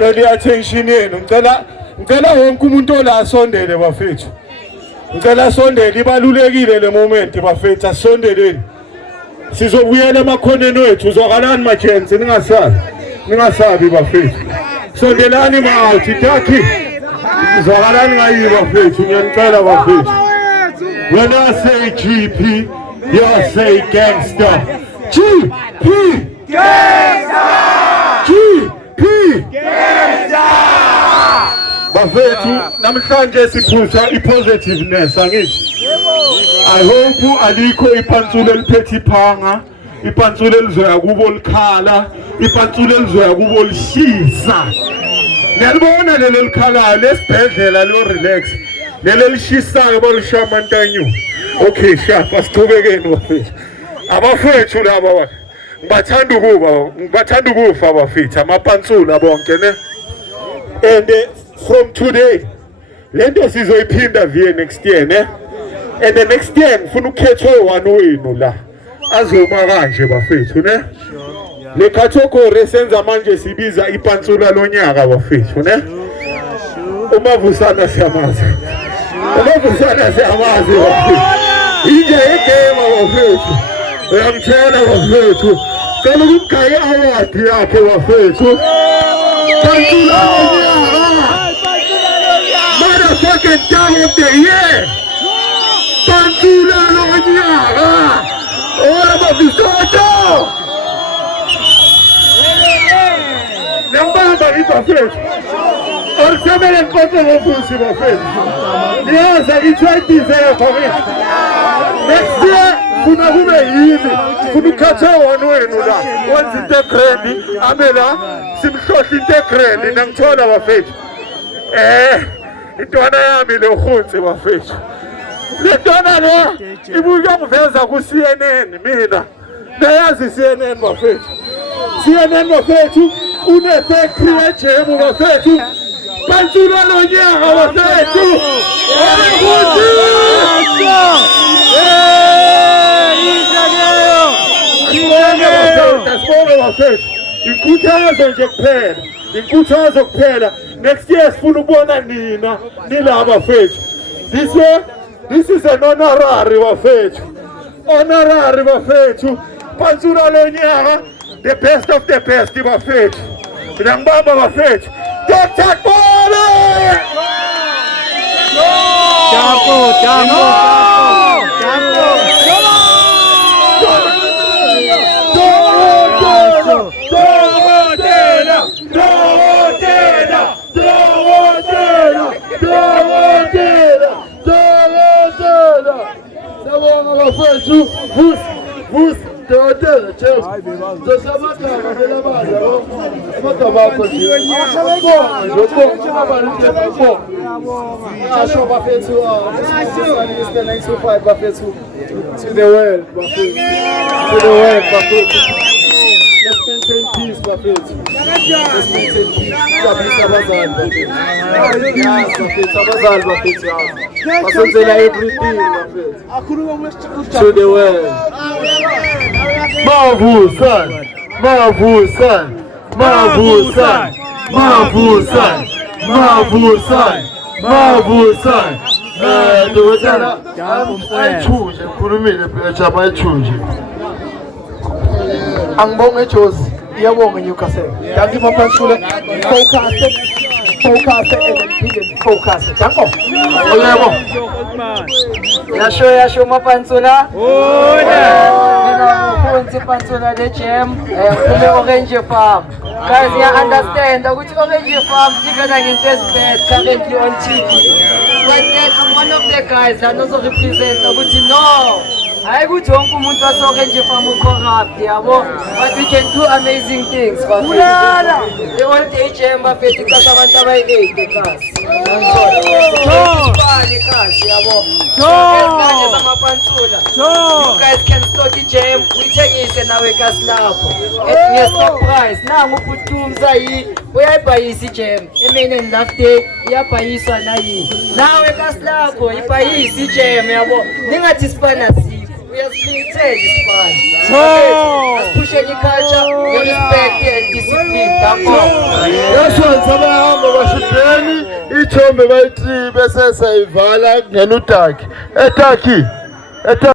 ngicela attention yenu, ngicela wonke umuntu ola asondele bafethu. Ngicela asondele, ibalulekile le moment bafethu, asondeleni. Sizobuyela emakhoneni wethu, uzwakalani Mackenzie, ningasabi bafethu. Sondelani mawuthi taki. Uzwakalani ngayi bafethu, ngiyanicela bafethu. When I say GP, you say gangster. GP gangster. GP gangster. Bafethu, namhlanje siphutha i-positiveness angithi. I hope alikho ipantsulo eliphethe iphanga, ipantsulo elizoya kubo likhala, ipantsulo elizoya kubo lishisa. Niyalibona lelo likhalayo lesibhedlela lo relax. Lelo lishisayo balushamantanyu. Okay, sharp, asiqhubekeni bafethu. Abafethu laba ngibathanda ukufa bafethu, amapantsulo bonke ne. And from today, lento sizoyiphinda via next year ne. And the next year ngifuna ukukhethwe one wenu la. Azoma kanje bafethu ne. Le kathokore senza manje sibiza ipantsulo lonyaka bafethu ne. Umavusana siyamazi. Umavusana siyamazi bafethu. Inje igame bafethu. Uyamtshela bafethu. Cela ukugaya award yakhe bafethu. Pantsulo lonyaka. Motherfucking dog of the year. Pantsulo lonyaka. Ola babisoto. Nambamba bafethu. Orsemele nkonzo ngofusi bafethu. Niyaza i-20 for me. Next year kuna kube yini. Kuna ukhatha one wenu la. Wenza into egrandi, amela simhlohla into egrandi nangithola bafethu. Intwana yami le khunzi bafethu. Le ntwana lo ibuya ngiveza ku CNN mina. Nayazi CNN bafethu. CNN bafethu une factory ejemu bafethu. Pantsulo lonyaka bafethu. Inkhuthazo nje kuphela. Inkhuthazo kuphela. Next year sifuna ukubona nina nilaba bafethu. This is an honorary bafethu. Honorary bafethu. Pantsulo lonyaka, the best of the best bafethu. Ngiyambamba bafethu. Dr. Bole! To the world, let's maintain peace, Buffett. Let's maintain peace. To the world. Mavusan. Ayithunje ngikhulumile phela chama ayithunje. Angibonge Jozi, iyabonga Newcastle. Danke mapantsulo. Focus and focus. Danko. Oyebo. Yasho mapantsulo. Mina pantsulo le jam, kule Orange Farm. Guys, you understand ukuthi Orange Farm ivela nge-bed currently on TV. But then I'm one of the guys that also represent ukuthi no. I would want to Orange Farm corrupt, but we can do amazing things. They want to HM Buffett because I want to buy 8 because. You guys can start the jam, we take it and now we can snap. It's stop price. Now we put we are buy easy jam. I mean, in that day, we are buy easy now we can snap. We buy easy jam. Ninga tispana. uyasikhethela isibani. Asiphusheni iculture, respect and discipline. Yashonza abahamba bashudeni ithombe bayithi bese sayivala kungena uTaki. eTaki